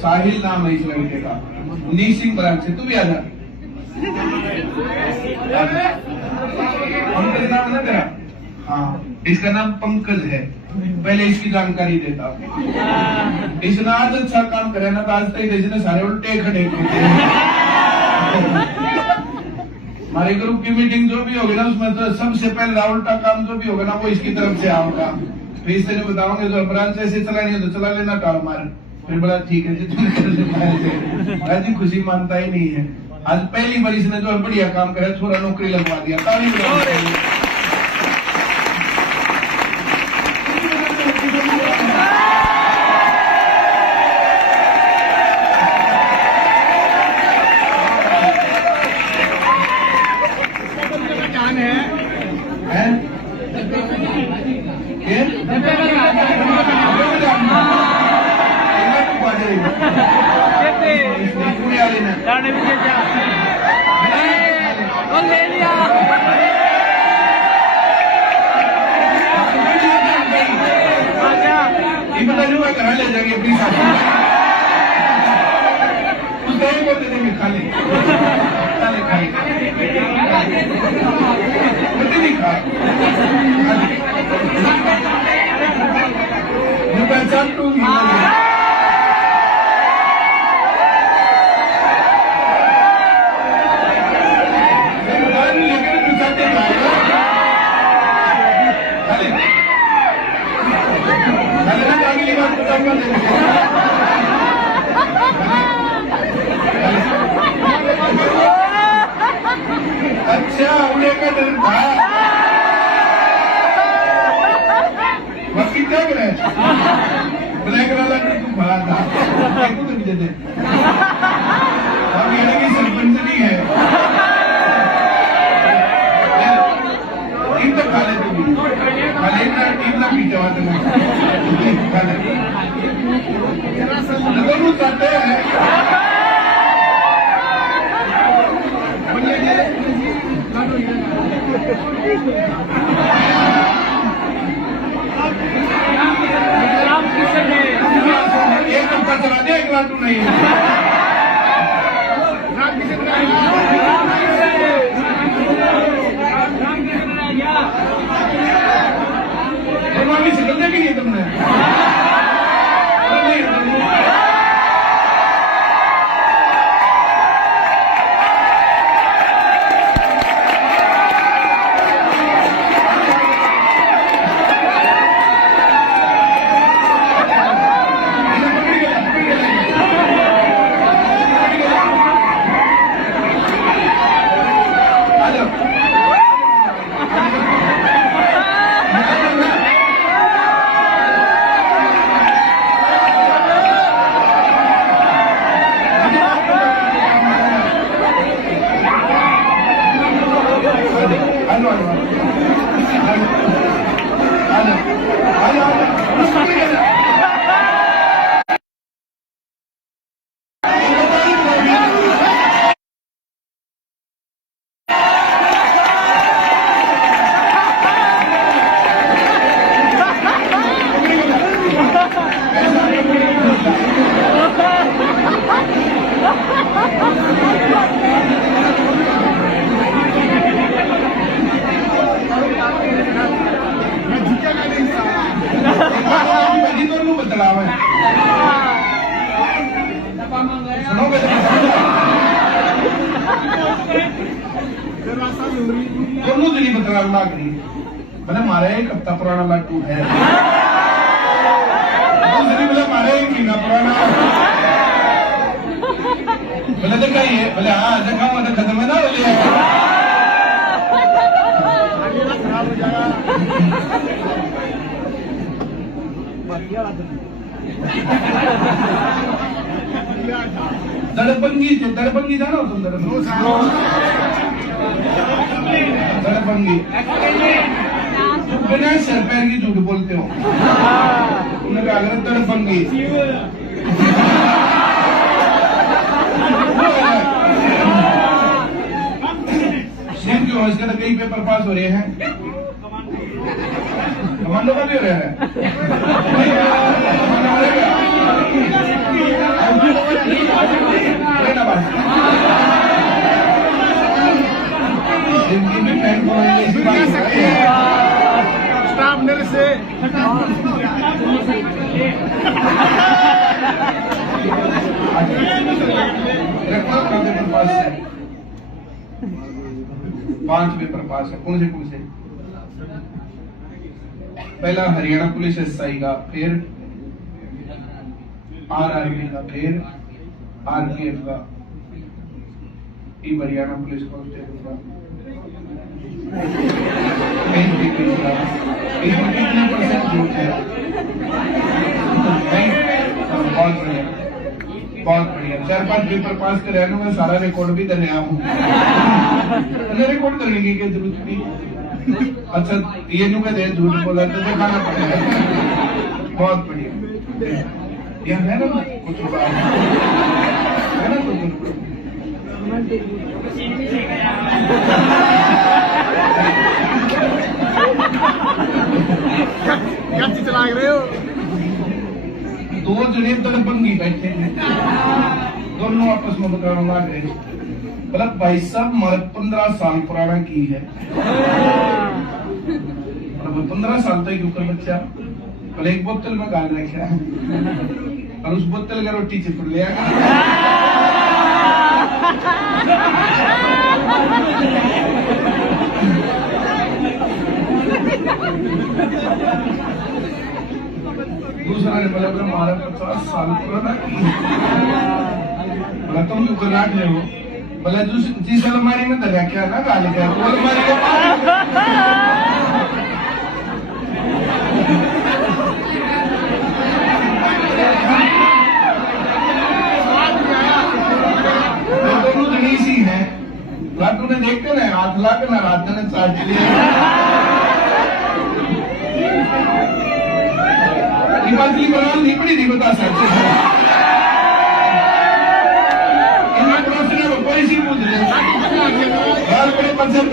साहिल नाम है इस लड़के का, नीसिंग ब्रांच से। तू भी आजा, पंकज नाम है ना तेरा? हाँ, इसका नाम पंकज है। पहले इसकी जानकारी देता हूँ। इसने आज अच्छा काम करे ना, तो आज तक इसने सारे उल्टे खड़े होते हैं। हमारे ग्रुप की मीटिंग जो भी होगी ना, उसमें तो सबसे पहले उल्टा काम जो भी होगा ना, वो इसकी तरफ से आओगा। फिर इससे बताओगे जो ब्रांच ऐसे चलानी है तो चला लेना, टाल मार। फिर बोला ठीक है जी, खुशी मानता ही नहीं है। आज पहली बार इसने जो बढ़िया काम करे, थोड़ा नौकरी लगवा दिया। घर ले जाएंगे अपनी साथी बोलते थे खा ले नहीं खा पहचान लूंगी। अच्छा उन्हें का डर था, वकील क्या करे ब्लैक वाला तू भरा था तो दे दे। अब ये की सरपंच नहीं है, इन तो खा ले, तू भी खा ले ना, टीम ना पीछे बात में खा ले दोनों चाहते हैं। एक नंबर चला दे, एक लाटू नहीं सिकलते भी नहीं तुमने। दोनों जनी बदलाव ना करी, मैंने मारा एक हफ्ता पुराना लाटू है, दूसरी बोले मारा एक महीना पुराना, बोले देखा ही है, बोले हाँ देखा हुआ तो खत्म है ना, बोले खराब हो जाएगा। दड़पंगी जाना हो तुम? दड़पंगी बिना सर पैर की झूठ बोलते हो, तुमने कहा अगर दड़पंगी सेम क्यों? इसके तो कई पेपर पास हो रहे हैं, कमांडो का भी हो रहा है। ना बात जिंदगी में पैन को इसी बात स्टाफ मेरे से पेपर पास है 5 पेपर पास है कौन से पहला हरियाणा पुलिस एसआई का, फिर आरआरबी का, फिर आरपीएफ का, हरियाणा पुलिस कांस्टेबल का, इसमें कितने परसेंट छूट है? बहुत बढ़िया, बहुत बढ़िया। 4-5 पेपर पास कर रहे मैं सारा रिकॉर्ड भी दे हूँ। रिकॉर्ड करने की क्या जरूरत नहीं। अच्छा ये नु कहते हैं झूठ बोला तो दिखाना पड़ेगा। बहुत बढ़िया, यह है ना कुछ बात है ना तो क्या चला रहे हो? 2 जने तड़पंगी बैठे हैं, दोनों आपस में बताना लग रहे। बोला भाई साहब हमारे 15 साल पुराना की है। 15 साल तक ऊपर बच्चा बोले एक बोतल में गाल रखा और उस बोतल का रोटी चिपड़ लिया। दूसरा ने बोला हमारा 50 साल पुराना की है। बोला तुम ऊपर रख रहे हो? बोला जिस अलमारी में दगा क्या ना गाल क्या वो अलमारी का दोनों जनी सी है। तूने देखते ना 8 लाख ना रात ने चाट लिया। हिमाचली बनान नहीं पड़ी नहीं बता सकते। कोई सी पूछ ले बड़े पंचर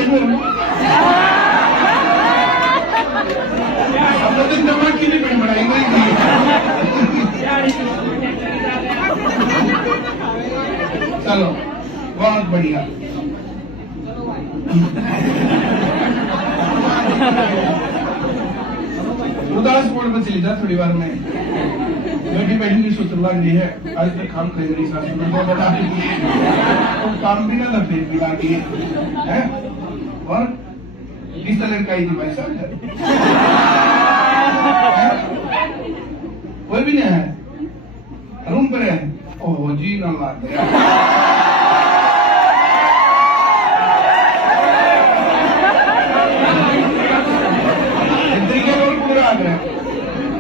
अब तो दिमाग की नहीं बड़ी बढ़ाई गई थी। चलो बहुत बढ़िया। उदास बोर्ड में चली जा थोड़ी बार में बैठी बैठी की सोच लग रही है। आज तक काम कर रही सास में तो बता दी तो काम भी ना फिर भी लागी है। और किस तरह का ही भाई साहब कोई भी नहीं है रूम पर है। ओह जी ना लाग गया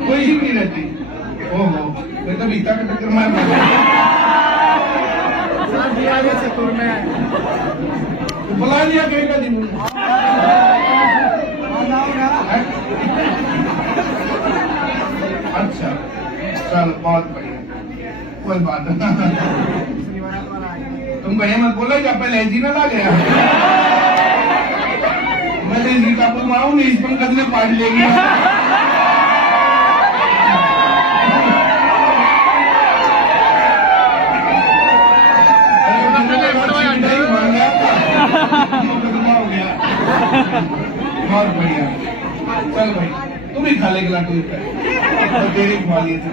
कोई ही नहीं रहती। ओहो मैं तो बीता का टक्कर मार बुला लिया कहेगा दिन अच्छा चल बहुत बढ़िया कोई बात नहीं। तुम कहीं मत बोला कि पहले जी ना ला गया मैं तो इसी का मारू नहीं इस पंकज ने पार्टी लेगी। बहुत बढ़िया चल भाई तुम ही खा ले गिला तू तेरी खवा लिए थे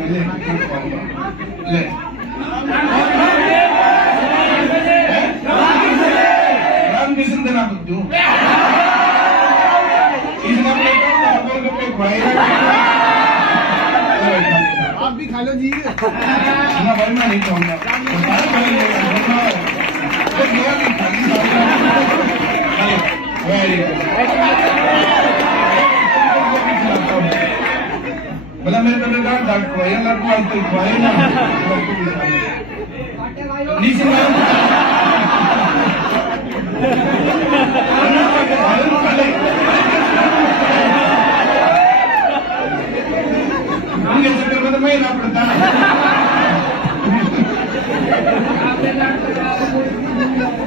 ले राम किशन देना दूं इसने अपने पे खवाएगा। आप भी खा लो जी। ना भाई मैं नहीं खाऊंगा बोला मेरे बेटे डांट खुआइए ना तो खुआए ना नीचे चक्कर में तो मैं ना पड़ता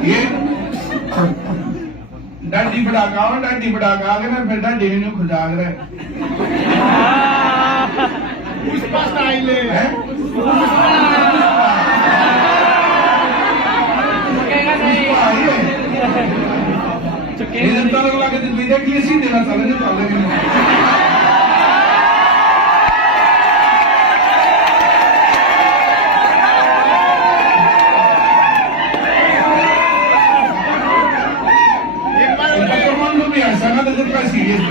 ये डांडी बढ़ाका आगे ना फिर डांडी ने खुजाग रहे पुष्पा स्टाइल है। उदाहरण लगे तो देख लिए सीधे ना चले नहीं चले कमांडो भी ऐसा ना तो सीरियस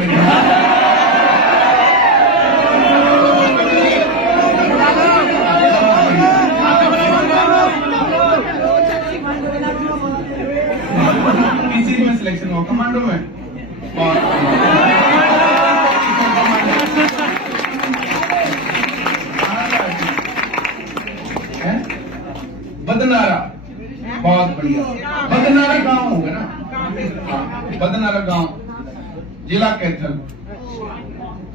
सिलेक्शन हो कमांडो में बदनारा बहुत बढ़िया बदनारा गांव होगा ना बदनारा गांव जिला कैथल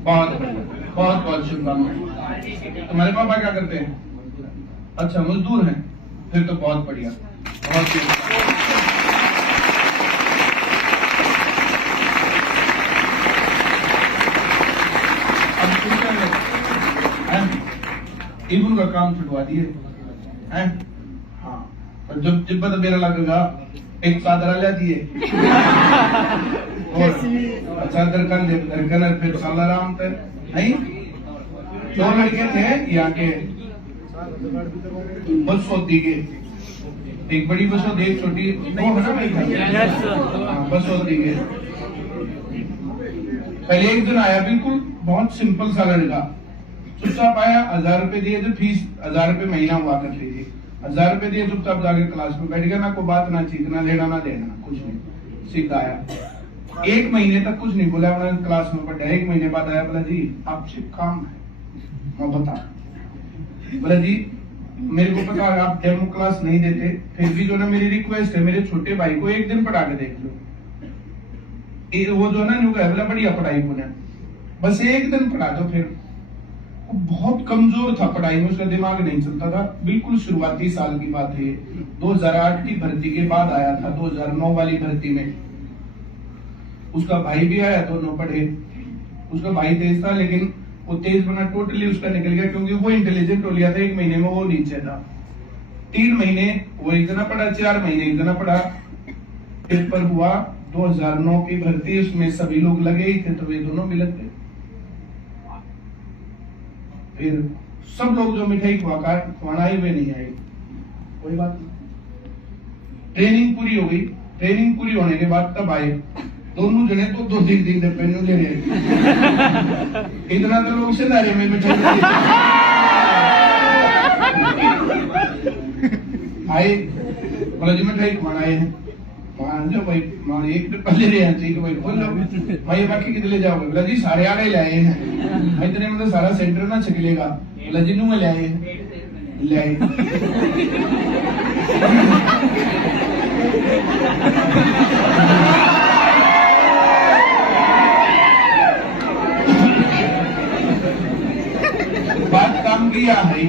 बहुत बढ़िया बहुत बहुत शुभकामनाएं। तुम्हारे पापा क्या करते हैं? अच्छा मजदूर हैं फिर तो बहुत बढ़िया बहुत इबन का काम छुटवा दिए हैं। हाँ और जब जिब्बत मेरा लगेगा एक चादर ले दिए और चादर कर ले फिर सालाराम तक नहीं 2 लड़के थे यहाँ के बस होती के एक बड़ी बस होती एक छोटी वो है ना मेरे बस होती के पहले एक दिन आया बिल्कुल बहुत सिंपल सा लड़का चुपचाप आया 1000 रुपए दिए थे फीस 1000 रुपए महीना हुआ करती थी 1000 रुपए दिए चुपचाप जाके क्लास में बैठ गया ना कोई बात ना चीखना लेना ना देना कुछ नहीं सीधा आया 1 महीने तक कुछ नहीं बोला उन्होंने क्लास में पढ़ा 1 महीने बाद आया बोला जी आपसे काम है मैं बता बोला जी मेरे को पता है आप डेमो क्लास नहीं देते फिर भी जो ना मेरी रिक्वेस्ट है मेरे छोटे भाई को 1 दिन पढ़ा के देख लो वो जो ना न्यू बोला बढ़िया पढ़ाई पुणे बस 1 दिन पढ़ा दो फिर बहुत कमजोर था पढ़ाई में उसका दिमाग नहीं चलता था बिल्कुल शुरुआती साल की बात है 2008 की भर्ती के बाद आया था 2009 वाली भर्ती में उसका भाई भी आया दोनों पढ़े उसका भाई तेज था लेकिन वो तेज बना टोटली उसका निकल गया क्योंकि वो इंटेलिजेंट हो लिया था 1 महीने में वो नीचे था 3 महीने वो इतना पढ़ा 4 महीने इतना पढ़ा पेपर हुआ 2009 की भर्ती उसमें सभी लोग लगे ही थे तो वे दोनों भी लग गए फिर सब लोग जो मिठाई खवाए हुए नहीं आए कोई बात नहीं ट्रेनिंग पूरी हो गई ट्रेनिंग पूरी होने के बाद तब आए दोनों जने तो 2-3 दिन पेन ले रहे इतना तो लोग से नारे में मिठाई आए बोला जी मिठाई खवाना आए हैं जो भाई मान एक पहले ले आए ठीक भाई बोल लो भाई बाकी कितने ले जाओगे बोला जी सारे आड़े ले आए हैं भाई इतने मतलब सारा सेंटर ना छकलेगा बोला जी नू में ले आए ले आए बात काम किया है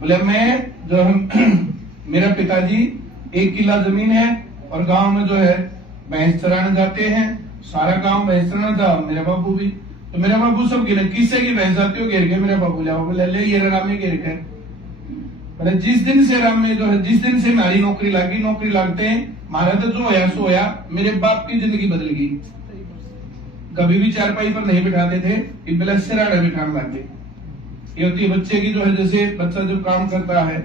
बोले मैं जो हम मेरा पिताजी 1 किला जमीन है और गांव में जो है भैंस चराने जाते हैं सारा गांव भैंस चराना था मेरा बाबू भी तो मेरा बाबू सब गिर किससे की भैंस आती हो गिर के मेरा बाबू ले ये राम में गिर कर बोले जिस दिन से राम में जो है जिस दिन से हमारी नौकरी लगी नौकरी लगते हैं हमारा तो जो होया सो होया मेरे बाप की जिंदगी बदल गई कभी भी चारपाई पर नहीं बिठाते थे सिराड़े बिठाने लग गए ये होती है बच्चे की जो है जैसे बच्चा जब काम करता है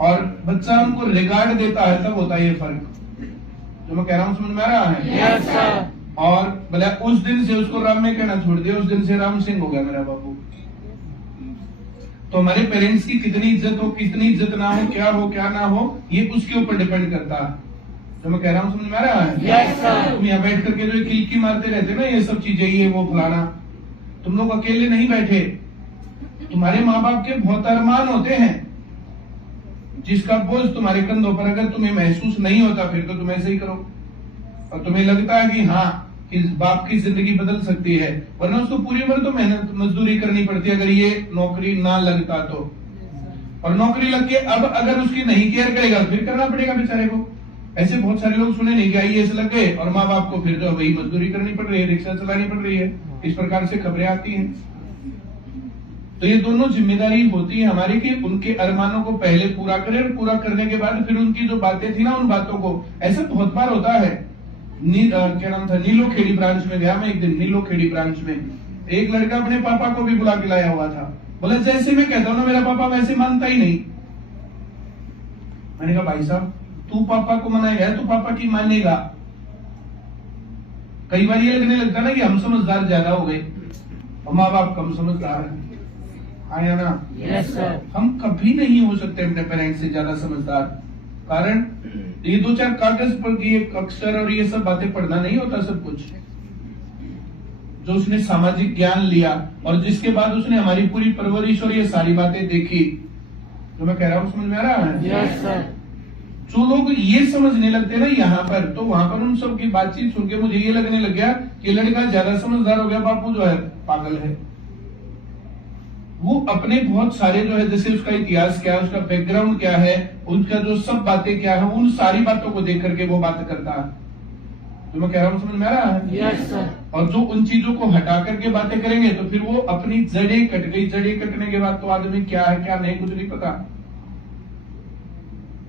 और बच्चा उनको रिगार्ड देता है तब होता है ये फर्क जो मैं कह रहा हूँ समझ में आ रहा है yes, और बोले उस दिन से उसको राम में कहना छोड़ दिया उस दिन से राम सिंह हो गया मेरा बाबू तो हमारे पेरेंट्स की कितनी इज्जत हो कितनी इज्जत ना हो क्या ना हो ये उसके ऊपर डिपेंड करता है जो मैं कह रहा हूँ समझ में आ रहा है yes, तुम यहाँ बैठ करके जो किलकी मारते रहते ना ये सब चीजें ये वो फलाना तुम लोग अकेले नहीं बैठे तुम्हारे माँ बाप के बहुत अरमान होते हैं जिसका बोझ तुम्हारे कंधों पर अगर तुम्हें महसूस नहीं होता फिर तो तुम ऐसे ही करो और तुम्हें लगता है कि हाँ कि बाप की जिंदगी बदल सकती है वरना उसको पूरी उम्र तो मेहनत मजदूरी करनी पड़ती है अगर ये नौकरी ना लगता तो और नौकरी लग के अब अगर उसकी नहीं केयर करेगा फिर करना पड़ेगा बेचारे को ऐसे बहुत सारे लोग सुने नहीं कि IAS लग गए और माँ बाप को फिर तो वही मजदूरी करनी पड़ रही है रिक्शा चलानी पड़ रही है इस प्रकार से खबरें आती हैं तो ये दोनों जिम्मेदारी होती है हमारी कि उनके अरमानों को पहले पूरा करें, और पूरा करने के बाद फिर उनकी जो बातें थी ना, उन बातों को, ऐसा बहुत बार होता है। क्या नाम था, नीलो खेड़ी ब्रांच में गया मैं एक दिन। नीलो खेड़ी ब्रांच में एक लड़का अपने पापा को भी बुला के लाया हुआ था। बोला जैसे मैं कहता हूँ ना मेरा पापा वैसे मानता ही नहीं। मैंने कहा भाई साहब तू पापा को मनाएगा तो पापा की मानेगा। कई बार ये लगने लगता ना कि हम समझदार ज्यादा हो गए और माँ बाप कम समझदार है। आया ना? Yes sir. हम कभी नहीं हो सकते अपने पेरेंट्स से ज्यादा समझदार। कारण ये दो चार कागज पर ये अक्षर और ये सब बातें पढ़ना नहीं होता। सब कुछ जो उसने सामाजिक ज्ञान लिया और जिसके बाद उसने हमारी पूरी परवरिश और ये सारी बातें देखी, जो मैं कह रहा हूँ समझ में आ रहा है? Yes sir. जो लोग ये समझने लगते हैं ना यहाँ पर, तो वहां पर उन सब की बातचीत सुन के मुझे ये लगने लग गया कि लड़का ज्यादा समझदार हो गया, बापू जो है पागल है। वो अपने बहुत सारे जो है, जैसे उसका इतिहास क्या है, उसका बैकग्राउंड क्या है, उसका जो सब बातें क्या है, उन सारी बातों को देख करके वो बात करता है। जो मैं कह रहा हूँ समझ में आ रहा है? Yes sir. और जो उन चीजों को हटा करके बातें करेंगे तो फिर वो अपनी जड़ें कट गई। जड़ें कटने के बाद तो आदमी क्या है क्या नहीं कुछ नहीं पता।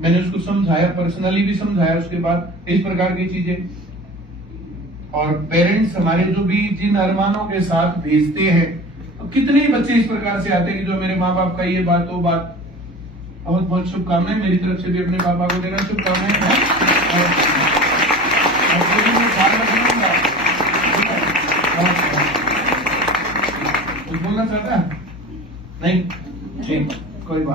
मैंने उसको समझाया, पर्सनली भी समझाया उसके बाद इस प्रकार की चीजें। और पेरेंट्स हमारे जो भी जिन अरमानों के साथ भेजते हैं, तो कितने ही बच्चे इस प्रकार से आते हैं कि जो मेरे माँ बाप का ये बात वो बात। बहुत बहुत शुभकामनाएं मेरी तरफ से भी अपने पापा को देना शुभकामनाएं। कुछ बोलना चाहता है? नहीं, ठीक, कोई बात